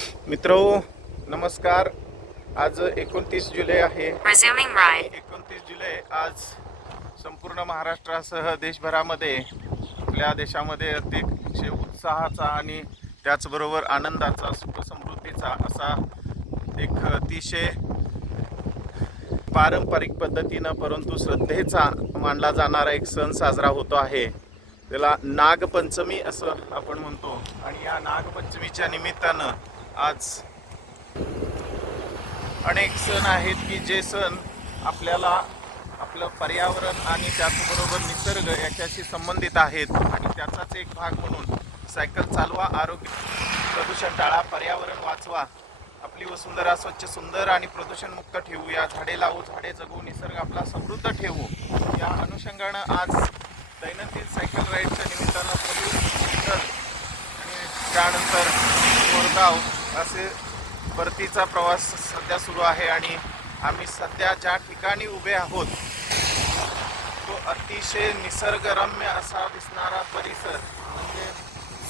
मित्रो नमस्कार. आज एकोणतीस जुलै आहे. एकोणतीस जुलै आज संपूर्ण महाराष्ट्रासह देशभरामध्ये आपल्या देशामध्ये अतिशय उत्साहाचा आणि त्याचबरोबर आनंदाचा सुखसमृद्धीचा असा एक अतिशय पारंपरिक पद्धतीनं परंतु श्रद्धेचा मानला जाणारा एक सण साजरा होतो आहे. त्याला नागपंचमी असं आपण म्हणतो. आणि या नागपंचमीच्या निमित्तानं आज अनेक सण आहेत की जे सण आपल्याला आपलं पर्यावरण आणि त्याचबरोबर निसर्ग याच्याशी संबंधित आहेत. आणि त्याचाच एक भाग म्हणून सायकल चालवा आरोग्य प्रदूषण टाळा पर्यावरण वाचवा. आपली वसुंधरा स्वच्छ सुंदर आणि प्रदूषणमुक्त ठेवूया झाडे लावू झाडे जगू निसर्ग आपला समृद्ध ठेवू. या अनुषंगानं आज दैनंदिन सायकल राईडच्या निमित्तानं आणि त्यानंतर मोरगाव असे परतीचा प्रवास सध्या सुरू आहे आणि आम्ही सध्या ज्या ठिकाणी उभे आहोत तो अतिशय निसर्गरम्य असा दिसणारा परिसर म्हणजे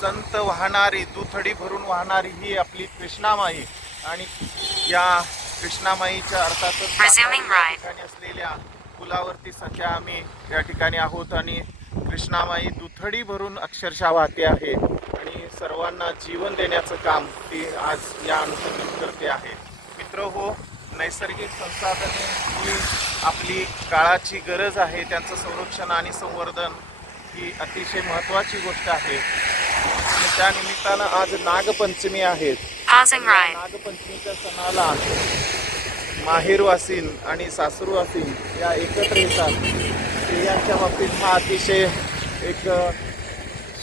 संत वाहणारी दुथडी भरून वाहणारी ही आपली कृष्णामाई आणि या कृष्णामाईच्या अर्थातच. ठिकाणी असलेल्या पुलावरती सध्या आम्ही या ठिकाणी आहोत आणि कृष्णामाई दुथडी भरून अक्षरशः वाहते आहे सर्वांना जीवन देण्याचं काम ती आज या अनुषंगाने करते आहे. मित्र हो नैसर्गिक संसाधने ही आपली काळाची गरज आहे. त्यांचं संरक्षण आणि संवर्धन ही अतिशय महत्त्वाची गोष्ट आहे. आणि त्या निमित्तानं आज नागपंचमी आहे. नागपंचमीच्या सणाला माहेरवासीन आणि सासरूवासीन या एकत्र येतात. स्त्रियांच्या बाबतीत हा अतिशय एक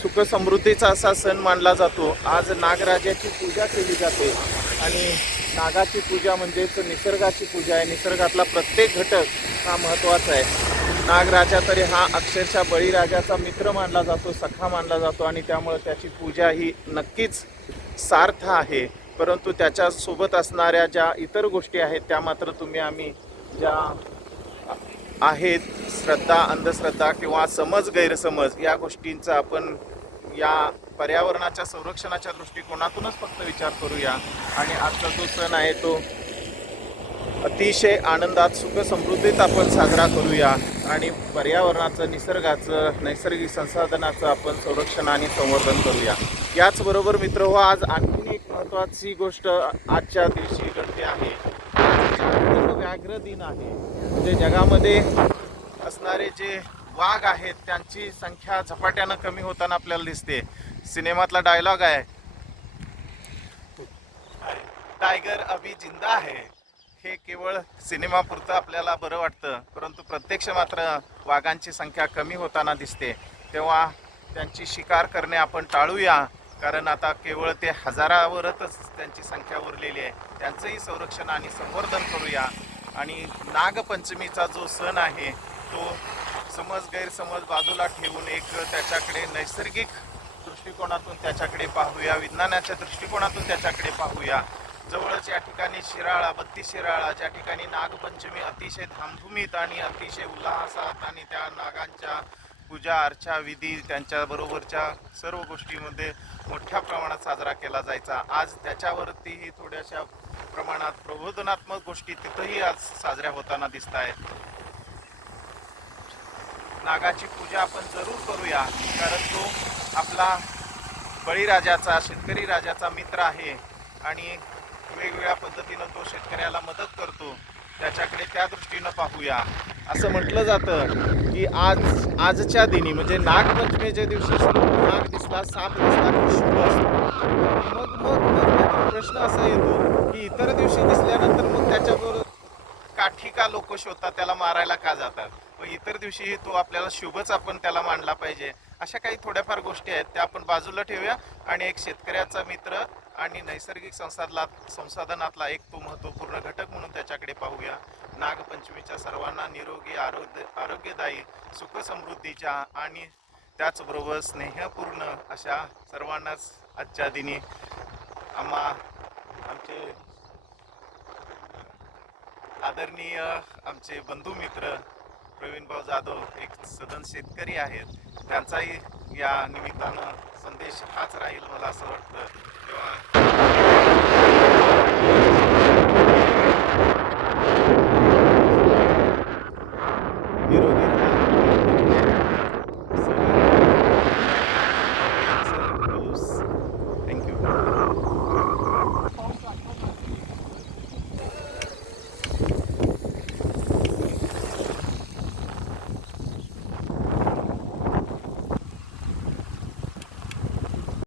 सुख सुखसमृद्धीचा असा सण मानला जातो. आज नागराजाची पूजा केली जाते. आणि नागाची पूजा म्हणजेच निसर्गाची पूजा आहे. निसर्गातला प्रत्येक घटक हा महत्त्वाचा आहे. नागराजा तरी हा अक्षरशः बळीराजाचा मित्र मानला जातो सखा मानला जातो आणि त्यामुळं त्याची पूजा ही नक्कीच सार्थ आहे. परंतु त्याच्यासोबत असणाऱ्या ज्या इतर गोष्टी आहेत त्या मात्र तुम्ही आम्ही ज्या आहेत श्रद्धा अंधश्रद्धा किंवा समज गैरसमज या गोष्टींचा आपण या पर्यावरणाच्या संरक्षणाच्या दृष्टिकोनातूनच फक्त विचार करूया. आणि आजचा जो सण आहे तो अतिशय आनंदात सुख समृद्धीत आपण साजरा करूया. आणि पर्यावरणाचं निसर्गाचं नैसर्गिक संसाधनाचं आपण संरक्षण आणि संवर्धन करूया. याचबरोबर मित्र हो आज आणखीन एक महत्त्वाची गोष्ट आजच्या दिवशी घडते आहे. व्याघ्र दिन आहे म्हणजे जगामध्ये असणारे जे वाघ आहेत त्यांची संख्या झपाट्यानं कमी होताना आपल्याला दिसते. सिनेमातला डायलॉग आहे. टायगर अभी जिंदा आहे. हे केवळ सिनेमापुरतं आपल्याला बरं वाटतं परंतु प्रत्यक्ष मात्र वाघांची संख्या कमी होताना दिसते. तेव्हा त्यांची शिकार करणे आपण टाळूया कारण आता केवळ ते हजारावरच त्यांची संख्या उरलेली आहे. त्यांचंही संरक्षण आणि संवर्धन करूया. आणि नागपंचमीचा जो सण आहे तो समज गैरसमज बाजूला ठेवून एक त्याच्याकडे नैसर्गिक दृष्टिकोनातून त्याच्याकडे पाहूया विज्ञानाच्या दृष्टिकोनातून त्याच्याकडे पाहूया. जवळच या ठिकाणी शिराळा बत्ती शिराळा ज्या ठिकाणी नागपंचमी अतिशय धामधुमीत आणि अतिशय उल्हासात आणि त्या नागांच्या पूजा अर्चा विधी त्यांच्याबरोबरच्या सर्व गोष्टीमध्ये मोठ्या प्रमाणात साजरा केला जायचा. आज त्याच्यावरतीही थोड्याशा प्रमाणात प्रबोधनात्मक गोष्टी तिथंही आज साजऱ्या होताना दिसत आहेत नागाची पूजा आपण जरूर करूया कारण तो आपला बळीराजाचा शेतकरी राजाचा मित्र आहे आणि वेगवेगळ्या पद्धतीनं तो शेतकऱ्याला मदत करतो. त्याच्याकडे त्या दृष्टीनं पाहूया. असं म्हटलं जातं की आज आजच्या दिनी म्हणजे नागपंचमीच्या दिवशी नाग दिसला साप दिसला की शुभ असतो. मग मग मग प्रश्न असा येतो की इतर दिवशी दिसल्यानंतर मग त्याच्याबरोबर काठी का लोक शोधतात त्याला मारायला का जातात? व इतर दिवशीही तो आपल्याला शुभच आपण त्याला मानला पाहिजे. अशा काही थोड्याफार गोष्टी आहेत त्या आपण बाजूला ठेवूया. आणि एक शेतकऱ्याचा मित्र आणि नैसर्गिक संसाधला संसाधनातला एक तो महत्त्वपूर्ण घटक म्हणून त्याच्याकडे पाहूया. नागपंचमीच्या सर्वांना निरोगी आरोग्य आरोग्यदायी सुखसमृद्धीच्या आणि त्याचबरोबर स्नेहपूर्ण अशा सर्वांनाच आजच्या दिनी आम्हा आमचे आदरणीय आमचे बंधू मित्र प्रवीण भाऊ जाधव एक सदन शेतकरी आहेत. त्यांचाही या निमित्तानं संदेश हाच राहील मला असं वाटतं.